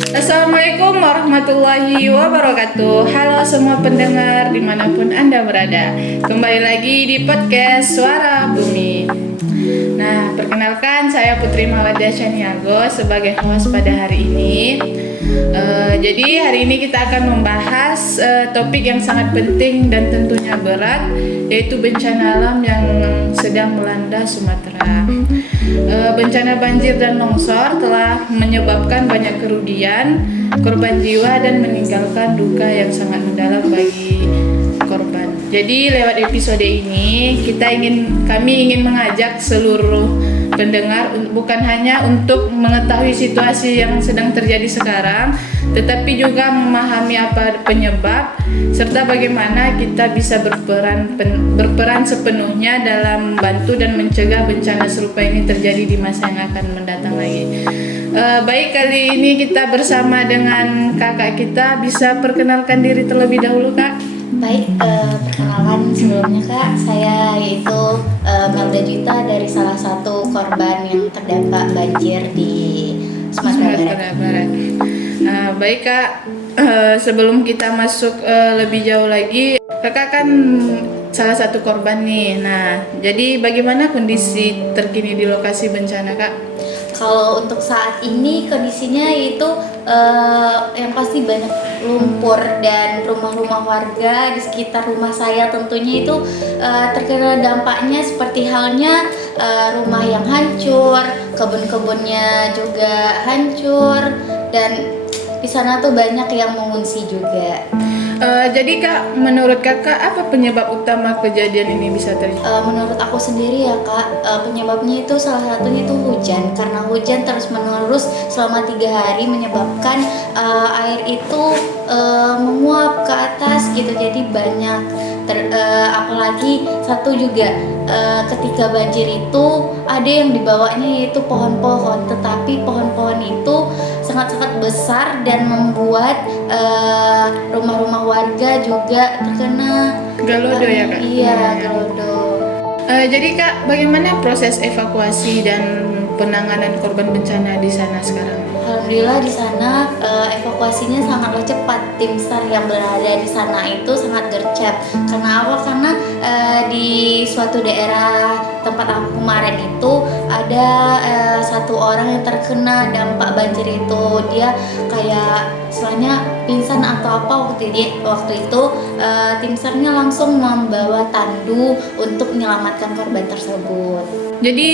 Assalamualaikum warahmatullahi wabarakatuh. Halo semua pendengar dimanapun Anda berada. Kembali lagi di podcast Suara Bumi. Nah, perkenalkan saya Putri Mawada Chaniago sebagai host pada hari ini. Jadi hari ini kita akan membahas topik yang sangat penting dan tentunya berat, yaitu bencana alam yang sedang melanda Sumatera. Bencana banjir dan longsor telah menyebabkan banyak kerugian, korban jiwa dan meninggalkan duka yang sangat mendalam bagi korban. Jadi lewat episode ini kami ingin mengajak seluruh pendengar bukan hanya untuk mengetahui situasi yang sedang terjadi sekarang, tetapi juga memahami apa penyebab serta bagaimana kita bisa berperan sepenuhnya dalam membantu dan mencegah bencana serupa ini terjadi di masa yang akan mendatang lagi. Baik, kali ini kita bersama dengan kakak kita. Bisa perkenalkan diri terlebih dahulu, Kak? Baik, perkenalkan sebelumnya Kak, saya yaitu Melda Juita dari salah satu korban yang terdampak banjir di Sumatera Barat. Baik Kak, sebelum kita masuk lebih jauh lagi, Kakak kan salah satu korban nih. Nah, jadi bagaimana kondisi terkini di lokasi bencana, Kak? Kalau untuk saat ini kondisinya itu yang pasti banyak lumpur dan rumah-rumah warga di sekitar rumah saya tentunya itu terkena dampaknya seperti halnya rumah yang hancur, kebun-kebunnya juga hancur, dan di sana tuh banyak yang mengungsi juga. Jadi Kak, menurut Kakak apa penyebab utama kejadian ini bisa terjadi? Menurut aku sendiri ya Kak, penyebabnya itu salah satunya itu hujan. Karena hujan terus menerus selama 3 hari menyebabkan air itu menguap ke atas gitu. Jadi banyak apalagi satu juga ketika banjir itu ada yang dibawanya yaitu pohon-pohon, tetapi pohon-pohon itu sangat-sangat besar dan membuat rumah-rumah warga juga terkena Galodo ya Kak? Iya, galodo. Jadi Kak, bagaimana proses evakuasi dan penanganan korban bencana di sana sekarang? Alhamdulillah di sana evakuasinya sangatlah cepat. Tim SAR yang berada di sana itu sangat gercep. Karena apa? Karena di suatu daerah tempat aku kemarin itu ada satu orang yang terkena dampak banjir itu. Dia kayak istilahnya pingsan atau apa waktu itu tim SAR-nya langsung membawa tandu untuk menyelamatkan korban tersebut. Jadi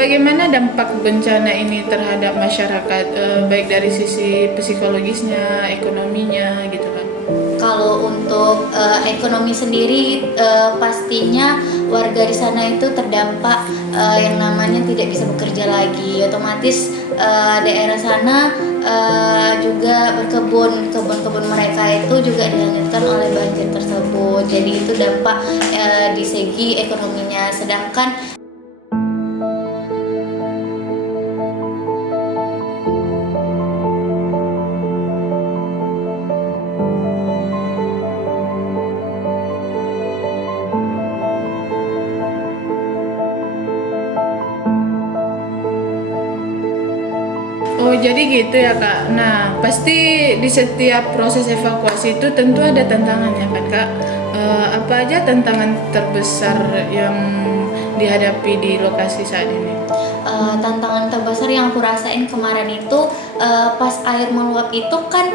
bagaimana dampak bencana ini terhadap masyarakat, baik dari sisi psikologisnya, ekonominya gitu kan? Kalau untuk ekonomi sendiri pastinya warga di sana itu terdampak yang namanya tidak bisa bekerja lagi. Otomatis daerah sana juga kebun mereka itu juga dihanyutkan oleh banjir tersebut. Jadi itu dampak di segi ekonominya. Sedangkan Oh jadi gitu ya Kak. Nah pasti di setiap proses evakuasi itu tentu ada tantangannya kan Kak. Apa aja tantangan terbesar yang dihadapi di lokasi saat ini? Tantangan terbesar yang aku rasain kemarin itu pas air meluap itu kan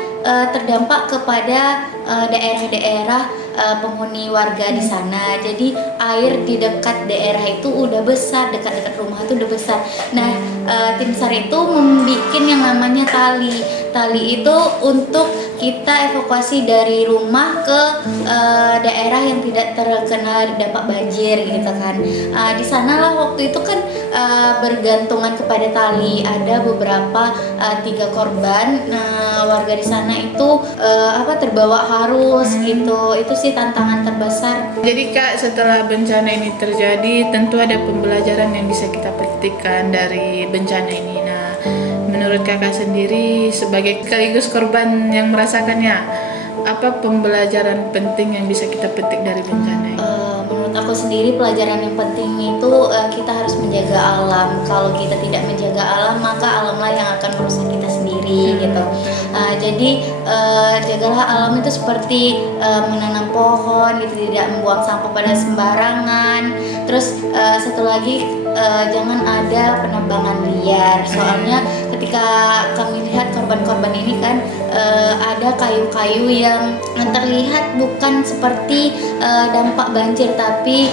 terdampak kepada daerah-daerah penghuni warga di sana. Jadi air di dekat daerah itu udah besar, dekat-dekat rumah itu udah besar. Nah, tim SAR itu membuat yang namanya tali. Tali itu untuk kita evakuasi dari rumah ke daerah yang tidak terkena dampak banjir gitu kan. Di sanalah waktu itu kan bergantungan kepada tali. Ada beberapa 3 korban. Nah, warga di sana itu terbawa arus gitu. Itu sih tantangan terbesar. Jadi Kak, setelah bencana ini terjadi, tentu ada pembelajaran yang bisa kita petikkan dari bencana ini. Nah, menurut Kakak sendiri sebagai sekaligus korban yang merasakannya, apa pembelajaran penting yang bisa kita petik dari bencana ini? Menurut aku sendiri pelajaran yang penting itu kita harus menjaga alam. Kalau kita tidak menjaga alam, maka alamlah yang akan merusak kita sendiri gitu. Jadi jagalah alam itu seperti menanam pohon gitu, tidak membuang sampah pada sembarangan. Terus satu lagi, jangan ada penebangan liar. Soalnya ketika kami lihat korban-korban ini kan ada kayu-kayu yang terlihat bukan seperti dampak banjir, tapi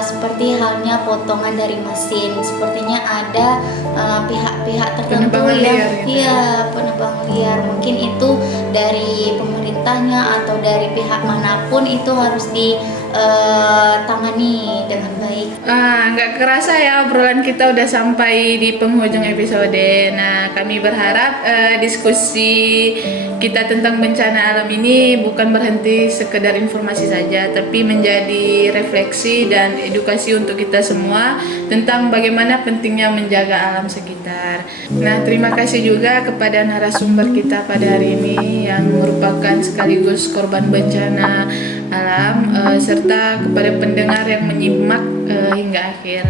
seperti halnya potongan dari mesin. Sepertinya ada pihak-pihak tertentu Penebangan yang liar, gitu. iya, penebang liar. Mungkin itu dari pemerintahnya atau dari pihak manapun, itu harus ditangani dengan baik. Nggak kerasa ya obrolan kita udah sampai di penghujung episode. Nah, kami berharap diskusi kita tentang bencana alam ini bukan berhenti sekedar informasi saja, tapi menjadi refleksi dan edukasi untuk kita semua tentang bagaimana pentingnya menjaga alam sekitar. Nah, terima kasih juga kepada narasumber kita pada hari ini yang merupakan sekaligus korban bencana alam, serta kepada pendengar yang menyimak hingga akhir.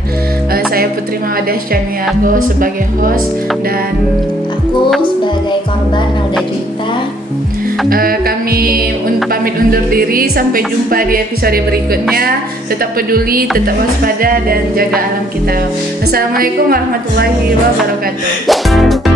Saya Putri Mawadah Chaniago sebagai host dan Aku sebagai korban Nalda Juwita. kami pamit undur diri. Sampai jumpa di episode berikutnya. Tetap peduli, tetap waspada dan jaga alam kita. Assalamualaikum warahmatullahi wabarakatuh.